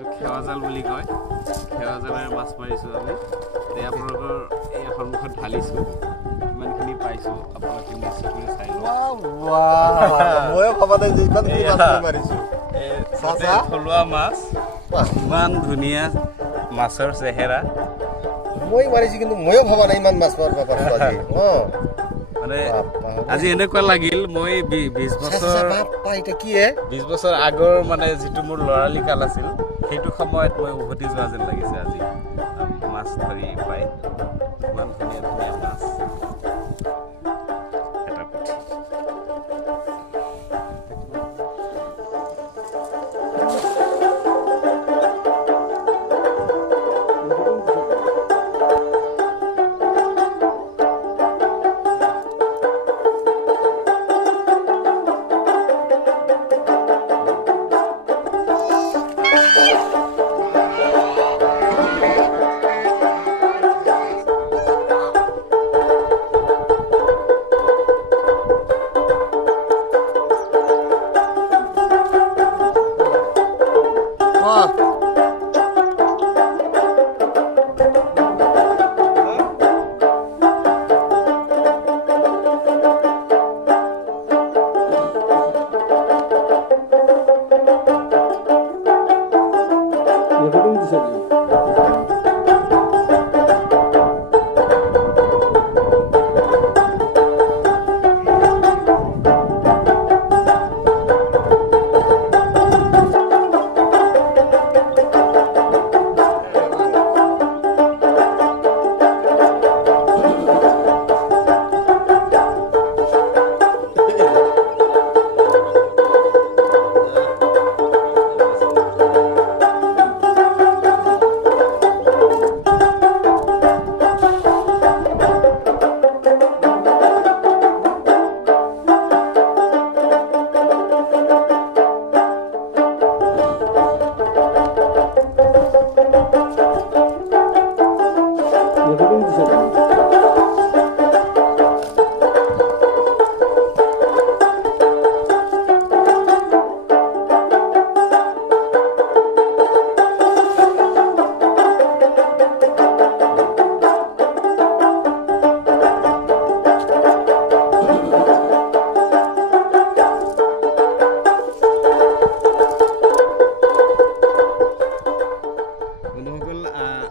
এইটো খেৱা জাল বুলি কয়। খেৱা জালেৰে মাছ মাৰিছোঁ আমি। এতিয়া আপোনালোকৰ এই সন্মুখত ঢালিছোঁ, ইমানখিনি পাইছোঁ। আপোনালোকে নিশ্চয় কৰি চাই লওক। থলুৱা মাছ, ইমান ধুনীয়া মাছৰ চেহেৰা। মই মাৰিছোঁ কিন্তু ময়ো ভবা নাই ইমান মাছ মাৰিব পাৰোঁ আজি। মানে আজি এনেকুৱা লাগিল মই 20 বছৰ আগৰ মানে যিটো মোৰ ল'ৰালি কাল আছিল, সেইটো সময়ত মই উভতি যোৱা যেন লাগিছে আজি মাছ ধৰি পাই। ইমান ধুনীয়া ধুনীয়া মাছ। এটা পুঠি।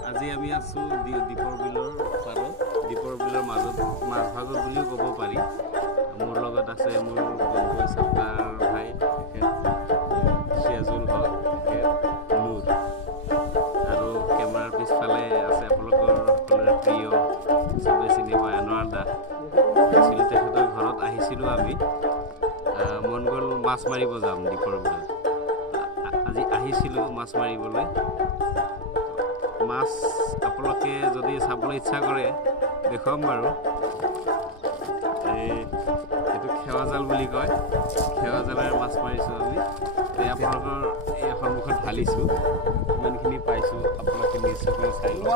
আজি আমি আছোঁ দীপৰ বিলৰ পাৰত, দীপৰ বিলৰ মাজভাগত বুলিও ক'ব পাৰি। মোৰ লগত আছে মোৰ বন্ধু সত্তাৰ ভাই, চিয়াজুল হক, নূৰ, আৰু কেমেৰাৰ পিছফালে আছে আপোনালোকৰ সকলোৰে প্ৰিয়, চবেই চিনি পায় আনোৱাৰ দা। একচুৱেলি তেখেতৰ ঘৰত আহিছিলোঁ আমি, মন গ'ল মাছ মাৰিব যাম দীপৰ বিলত। আজি আহিছিলোঁ মাছ মাৰিবলৈ। মাছ আপোনালোকে যদি চাবলৈ ইচ্ছা কৰে দেখুৱাম বাৰু। এইটো খেৱা জাল বুলি কয়। খেৱা জালেৰে মাছ মাৰিছোঁ আমি। এতিয়া আপোনালোকৰ এই সন্মুখত ঢালিছোঁ, ইমানখিনি পাইছোঁ। আপোনালোকে নিশ্চয় কৰি চাই লওক।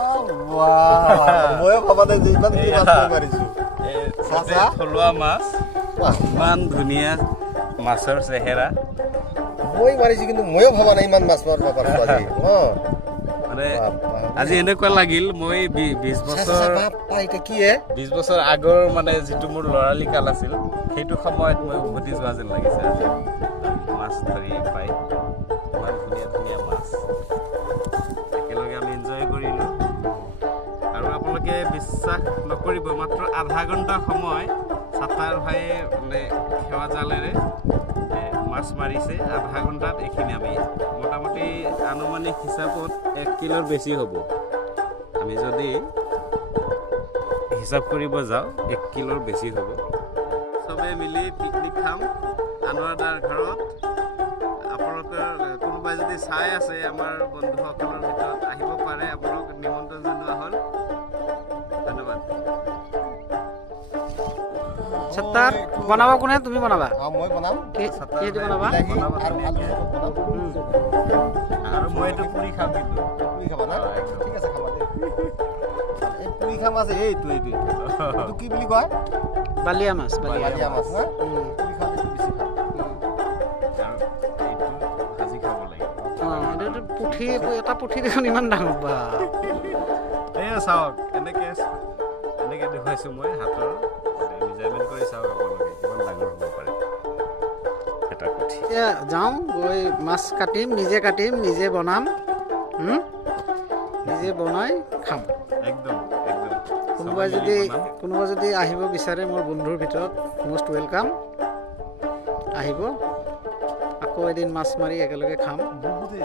থলুৱা মাছ, ইমান ধুনীয়া মাছৰ চেহেৰা। মই মাৰিছোঁ কিন্তু ময়ো ভবা নাই ইমান মাছ মাৰিব পাৰোঁ আজি। মানে আজি এনেকুৱা লাগিল মই 20 বছৰ আগৰ মানে যিটো মোৰ ল'ৰালি কাল আছিল, সেইটো সময়ত মই উভতি যোৱা যেন লাগিছে আজি মাছ ধৰি পাই। ইমান ধুনীয়া ধুনীয়া মাছ একেলগে আমি এনজয় কৰিলোঁ। আৰু আপোনালোকে বিশ্বাস নকৰিব, মাত্ৰ আধা ঘণ্টা সময় সত্তাৰ ভাইয়ে মানে খেৱা জালেৰে মাছ মাৰিছে। আধা ঘণ্টাত এইখিনি আমি মোটামুটি আনুমানিক হিচাপত 1 কিলোৰ বেছি হ'ব। আমি যদি হিচাপ কৰিব যাওঁ 1 কিলোৰ বেছি হ'ব। চবেই মিলি পিকনিক খাম আনোৱাৰ দাৰ ঘৰত। আপোনালোকৰ কোনোবাই যদি চাই আছে আমাৰ বন্ধুসকলৰ ভিতৰত আহিব পাৰে, আপোনালোক নিমন্ত্ৰণ জনোৱা হ'ল। ধন্যবাদ। সত্তাৰ বনাব কোনে? তুমি বনাবা? মই বনাম। কিহেদি বনাবা? আৰু মই এইটো পুৰি খাম। কিন্তু পুৰি খাবা না? ঠিক আছে, খাবা দেই। এই পুৰি খাম আছে। এইটো কি বুলি কয়? বালিয়া মাছ। বালিয়া মাছ না? পুৰি খালে বেছি ভাল। আৰু এইটো ভাজি খাব লাগিব। এইটো পুঠি এটা পুঠি দেখোন ইমান ডাঙৰ বা এয়া চাওক এনেকৈ দেখুৱাইছোঁ মই হাতৰ মেজাৰমেণ্ট কৰি চাওক আপোনালোকে কিমান ডাঙৰ হ'ব পাৰে এটা পুঠি। এতিয়া যাওঁ গৈ মাছ কাটিম, নিজে বনাম, নিজে বনাই খাম। একদম কোনোবা যদি আহিব বিচাৰে মোৰ বন্ধুৰ ভিতৰত মষ্ট ৱেলকাম, আহিব। আকৌ এদিন মাছ মাৰি একেলগে খাম। বহুতে